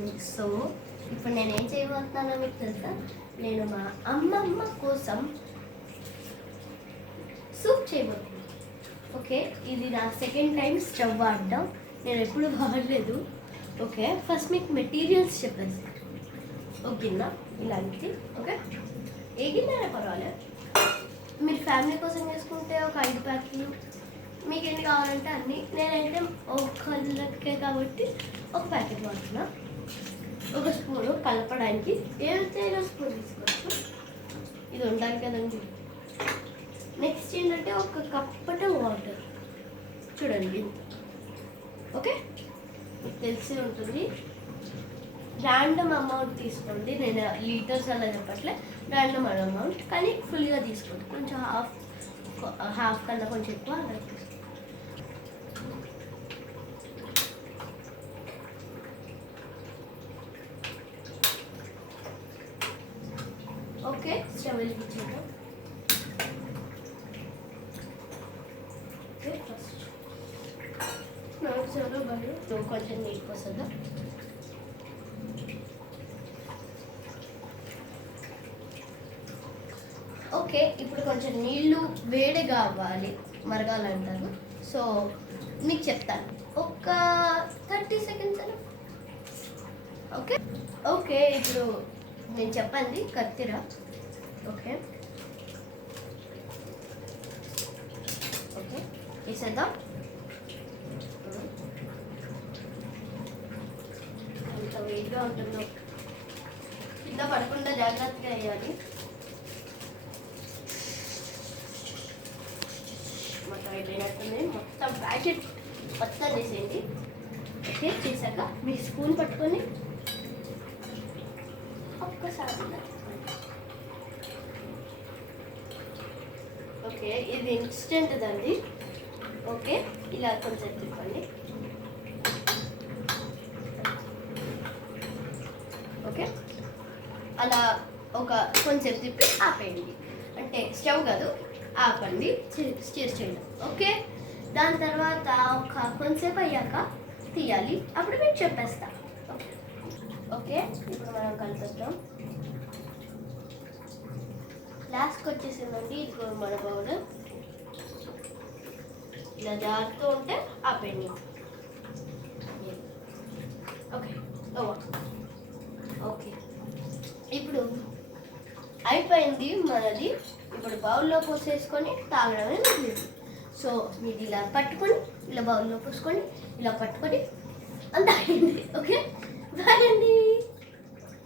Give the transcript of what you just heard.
మీ. So ఇప్పుడు నేను ఏం చేయబోతున్నానో మీకు తెలుసా? నేను మా అమ్మమ్మ కోసం సూప్ చేయబోతున్నాను. ఓకే, ఇది నా సెకండ్ టైం స్టవ్ వాడడం. నేను ఎప్పుడు వాడలేదు. ఓకే, ఫస్ట్ మీకు మెటీరియల్స్ చెప్పేస్తాను. ఒక గిన్నె ఇలాంటిది. ఓకే, ఏ గిన్నె పర్వాలేదు. మీరు ఫ్యామిలీ కోసం చేసుకుంటే ఒక 5 ప్యాకెట్లు, మీకు ఎన్ని కావాలంటే అన్నీ. నేనైతే ఒకళ్ళకే కాబట్టి ఒక ప్యాకెట్ వాడుతున్నా. ఒక స్పూను కలపడానికి ఏదైతే స్పూన్ తీసుకోవచ్చు. ఇది ఉండాలి కదండి. నెక్స్ట్ ఏంటంటే ఒక కప్పట వాటర్ చూడండి. ఓకే, మీకు తెలిసి ఉంటుంది. ర్యాండమ్ అమౌంట్ తీసుకోండి. నేను లీటర్స్ అలా చెప్పట్లే, ర్యాండమ్ అమౌంట్, కానీ ఫుల్గా తీసుకోండి. కొంచెం హాఫ్ కన్నా కొంచెం ఎక్కువ అలా తీసుకోండి. ఓకే, స్టవ్ వెలిగించాను. ఓకే, ఫస్ట్ స్టవ్లో బదులు కొంచెం నీళ్ళు పోస్తుందా. ఓకే, ఇప్పుడు కొంచెం నీళ్ళు వేడిగా అవ్వాలి, మరగాలంటారు. సో మీకు చెప్తాను, ఒక 30 సెకండ్స్ అని. ఓకే ఓకే, ఇప్పుడు నేను చెప్పండి కత్తిర. ఓకే ఓకే, వేసేద్దాం. ఎంత వేడిగా ఉంటుందో, కింద పడకుండా జాగ్రత్తగా వేయాలి. మొత్తం అయిపోయినట్టుంది. మొత్తం ప్యాకెట్ మొత్తం వేసేయండి. ఓకే, చేశాక మీ స్పూన్ పట్టుకొని ఒక్కసారి. ఓకే, ఇది ఇన్స్టెంట్ దండి. ఓకే, ఇలా కొంచెం తిప్పండి. ఓకే, అలా ఒక కొంచెం తిప్పి ఆపేయండి. అంటే స్టవ్ కాదు, ఆపండి, స్టిర్ చేయండి. ఓకే, దాని తర్వాత ఒక కొంచెంసేపు అయ్యాక తీయాలి. అప్పుడు మీకు చెప్పేస్తా. ఓకే ఓకే, ఇప్పుడు మనం కలిపేద్దాం. లాస్ట్కి వచ్చేసిందండి. ఇది మన బౌల్. ఇలా జారుతూ ఉంటే ఆపేయండి. ఓకే ఓకే, ఇప్పుడు అయిపోయింది మనది. ఇప్పుడు బౌల్లో పోసేసుకొని తాగడమే మిగిలింది. సో మీరు ఇలా పట్టుకొని, ఇలా బౌల్లో పోసుకొని, ఇలా పట్టుకొని అంత అయింది. ఓకే,